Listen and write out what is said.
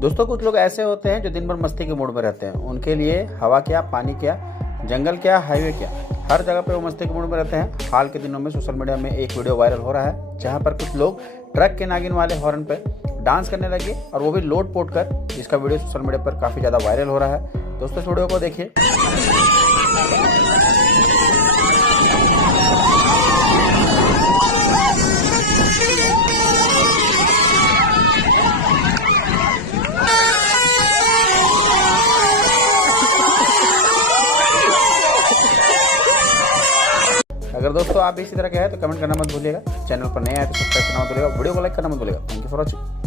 दोस्तों कुछ लोग ऐसे होते हैं जो दिन भर मस्ती के मूड में रहते हैं। उनके लिए हवा क्या, पानी क्या, जंगल क्या, हाईवे क्या, हर जगह पे वो मस्ती के मूड में रहते हैं। हाल के दिनों में सोशल मीडिया में एक वीडियो वायरल हो रहा है जहां पर कुछ लोग ट्रक के नागिन वाले हॉर्न पे डांस करने लगे और वो भी लोड पोट कर। इसका वीडियो सोशल मीडिया पर काफ़ी ज़्यादा वायरल हो रहा है। दोस्तों इस वीडियो को देखिए। अगर दोस्तों आप भी इसी तरह के हैं तो कमेंट करना मत भूलिएगा। चैनल पर नए आए तो सब्सक्राइब करना मत भूलिएगा। वीडियो को लाइक करना मत भूलिएगा। Thank you for watching.